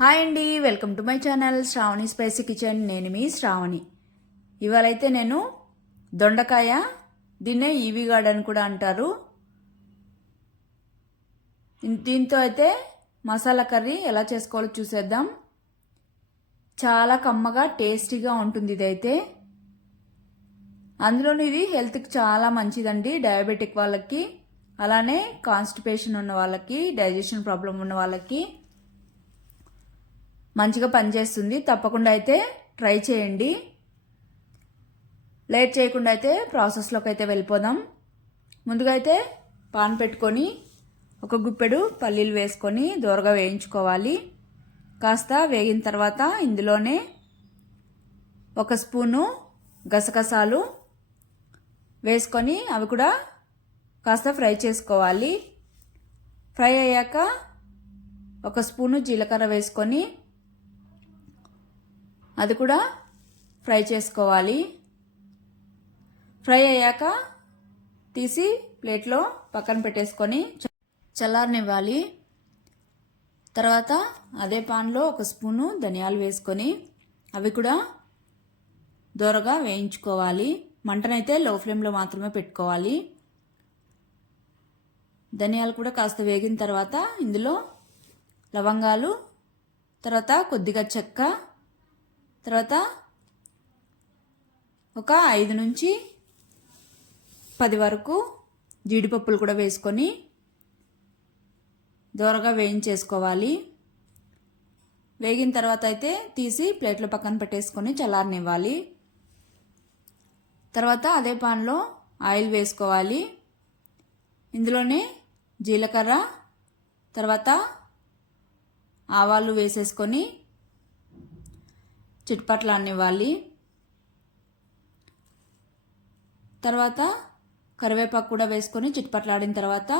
Hi అండి, welcome to my channel Shravani spicy kitchen. నేను మీ శ్రావణి. ఇవాళైతే నేను దొండకాయ, దీన్నే ఈవీ గార్డ్ అని కూడా అంటారు, దీంతో అయితే మసాలా కర్రీ ఎలా చేసుకోవాలో చూసేద్దాం. చాలా కమ్మగా టేస్టీగా ఉంటుంది ఇదైతే. అందులోనూ ఇది హెల్త్కి చాలా మంచిదండి. డయాబెటిక్ వాళ్ళకి, అలానే కాన్స్టిపేషన్ ఉన్న వాళ్ళకి, డైజెషన్ ప్రాబ్లం ఉన్న వాళ్ళకి మంచిగా పనిచేస్తుంది. తప్పకుండా అయితే ట్రై చేయండి. లేట్ చేయకుండా అయితే ప్రాసెస్లోకి అయితే వెళ్ళిపోదాం. ముందుగా అయితే పాన్ పెట్టుకొని ఒక గుప్పెడు పల్లీలు వేసుకొని దోరగా వేయించుకోవాలి. కాస్త వేగిన తర్వాత ఇందులోనే ఒక స్పూను గసగసాలు వేసుకొని అవి కూడా కాస్త ఫ్రై చేసుకోవాలి. ఫ్రై అయ్యాక ఒక స్పూను జీలకర్ర వేసుకొని అది కూడా ఫ్రై చేసుకోవాలి. ఫ్రై అయ్యాక తీసి ప్లేట్లో పక్కన పెట్టేసుకొని చల్లారనివ్వాలి. తర్వాత అదే పాన్లో ఒక స్పూను ధనియాలు వేసుకొని అవి కూడా దోరగా వేయించుకోవాలి. మంటనైతే లో ఫ్లేమ్లో మాత్రమే పెట్టుకోవాలి. ధనియాలు కూడా కాస్త వేగిన తర్వాత ఇందులో లవంగాలు, తర్వాత కొద్దిగా చెక్క, తర్వాత ఒక 5 నుంచి 10 వరకు జీడిపప్పులు కూడా వేసుకొని దోరగా వేయించేసుకోవాలి. వేగిన తర్వాత అయితే తీసి ప్లేట్లో పక్కన పెట్టేసుకొని చల్లారనివ్వాలి. తర్వాత అదే పాన్లో ఆయిల్ వేసుకోవాలి. ఇందులోనే జీలకర్ర, తర్వాత ఆవాలు వేసేసుకొని చిట్పట్లానివ్వాలి. తర్వాత కరివేపాకు కూడా వేసుకొని చిట్పట్లాడిన తర్వాత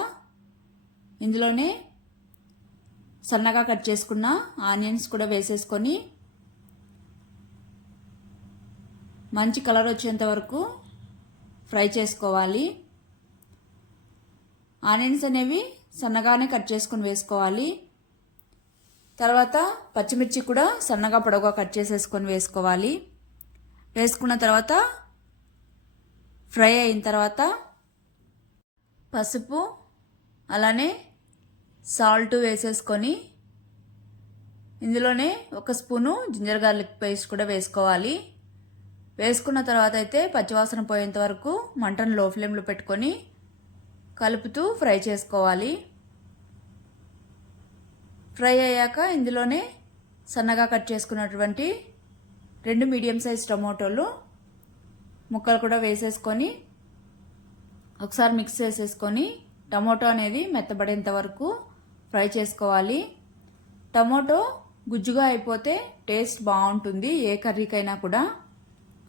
ఇందులోనే సన్నగా కట్ చేసుకున్న ఆనియన్స్ కూడా వేసేసుకొని మంచి కలర్ వచ్చేంత వరకు ఫ్రై చేసుకోవాలి. ఆనియన్స్ అనేవి సన్నగానే కట్ చేసుకొని వేసుకోవాలి. తర్వాత పచ్చిమిర్చి కూడా సన్నగా పొడవుగా కట్ చేసేసుకొని వేసుకోవాలి. వేసుకున్న తర్వాత ఫ్రై అయిన తర్వాత పసుపు, అలానే సాల్ట్ వేసేసుకొని ఇందులోనే ఒక స్పూను జింజర్ గార్లిక్ పేస్ట్ కూడా వేసుకోవాలి. వేసుకున్న తర్వాత అయితే పచ్చివాసన పోయేంత వరకు మంటను లో ఫ్లేమ్లో పెట్టుకొని కలుపుతూ ఫ్రై చేసుకోవాలి. ఫ్రై అయ్యాక ఇందులోనే సన్నగా కట్ చేసుకున్నటువంటి 2 మీడియం సైజ్ టమోటోలు ముక్కలు కూడా వేసేసుకొని ఒకసారి మిక్స్ చేసేసుకొని టమోటో అనేది మెత్తబడేంత వరకు ఫ్రై చేసుకోవాలి. టమోటో గుజ్జుగా అయిపోతే టేస్ట్ బాగుంటుంది ఏ కర్రీకైనా కూడా,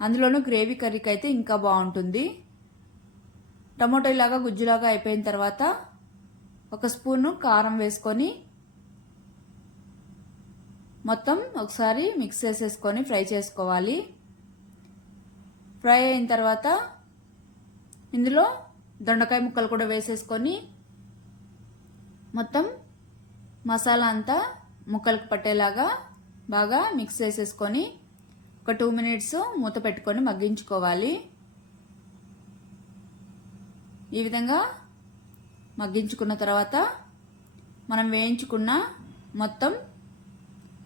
అందులోనూ గ్రేవీ కర్రీకి అయితే ఇంకా బాగుంటుంది. టమోటో ఇలాగా గుజ్జులాగా అయిపోయిన తర్వాత ఒక స్పూను కారం వేసుకొని మొత్తం ఒకసారి మిక్స్ చేసేసుకొని ఫ్రై చేసుకోవాలి. ఫ్రై అయిన తర్వాత ఇందులో దొండకాయ ముక్కలు కూడా వేసేసుకొని మొత్తం మసాలా అంతా ముక్కలకు పట్టేలాగా బాగా మిక్స్ చేసేసుకొని ఒక 2 మినిట్స్ మూత పెట్టుకొని మగ్గించుకోవాలి. ఈ విధంగా మగ్గించుకున్న తర్వాత మనం వేయించుకున్న మొత్తం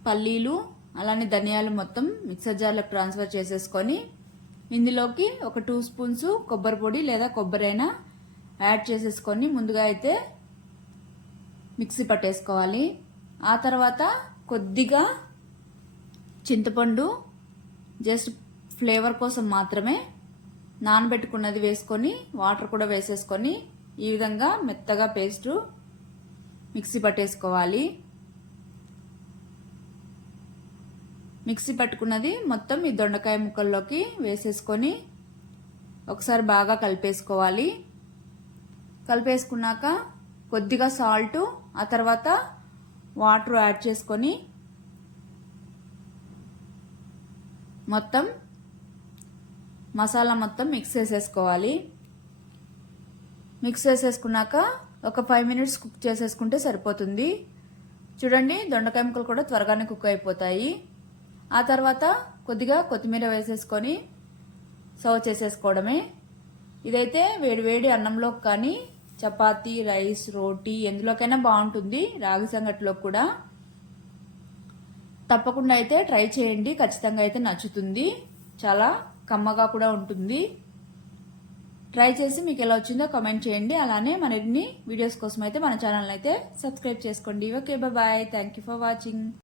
పల్లీలు, అలానే ధనియాలు మొత్తం మిక్సర్ జార్లో ట్రాన్స్ఫర్ చేసేసుకొని ఇందులోకి ఒక 2 స్పూన్స్ కొబ్బరి పొడి లేదా కొబ్బరి అయినా యాడ్ చేసేసుకొని ముందుగా అయితే మిక్సీ పట్టేసుకోవాలి. ఆ తర్వాత కొద్దిగా చింతపండు జస్ట్ ఫ్లేవర్ కోసం మాత్రమే నానబెట్టుకున్నది వేసుకొని వాటర్ కూడా వేసేసుకొని ఈ విధంగా మెత్తగా పేస్టు మిక్సీ పట్టేసుకోవాలి. మిక్సీ పట్టుకున్నది మొత్తం ఈ దొండకాయ ముక్కల్లోకి వేసేసుకొని ఒకసారి బాగా కలిపేసుకోవాలి. కలిపేసుకున్నాక కొద్దిగా సాల్ట్, ఆ తర్వాత వాటర్ యాడ్ చేసుకొని మొత్తం మసాలా మొత్తం మిక్స్ చేసేసుకోవాలి. మిక్స్ చేసేసుకున్నాక ఒక 5 మినిట్స్ కుక్ చేసేసుకుంటే సరిపోతుంది. చూడండి దొండకాయ ముక్కలు కూడా త్వరగానే కుక్ అయిపోతాయి. ఆ తర్వాత కొద్దిగా కొత్తిమీర వేసేసుకొని సర్వ్ చేసేసుకోవడమే. ఇదైతే వేడివేడి అన్నంలోకి కానీ చపాతీ, రైస్, రోటీ ఎందులోకైనా బాగుంటుంది. రాగి సంగటిలో కూడా తప్పకుండా అయితే ట్రై చేయండి. ఖచ్చితంగా అయితే నచ్చుతుంది. చాలా కమ్మగా కూడా ఉంటుంది. ట్రై చేసి మీకు ఎలా వచ్చిందో కామెంట్ చేయండి. అలానే మరిన్ని వీడియోస్ కోసం అయితే మన ఛానల్ అయితే సబ్స్క్రైబ్ చేసుకోండి. Okay bye. Thank you for watching.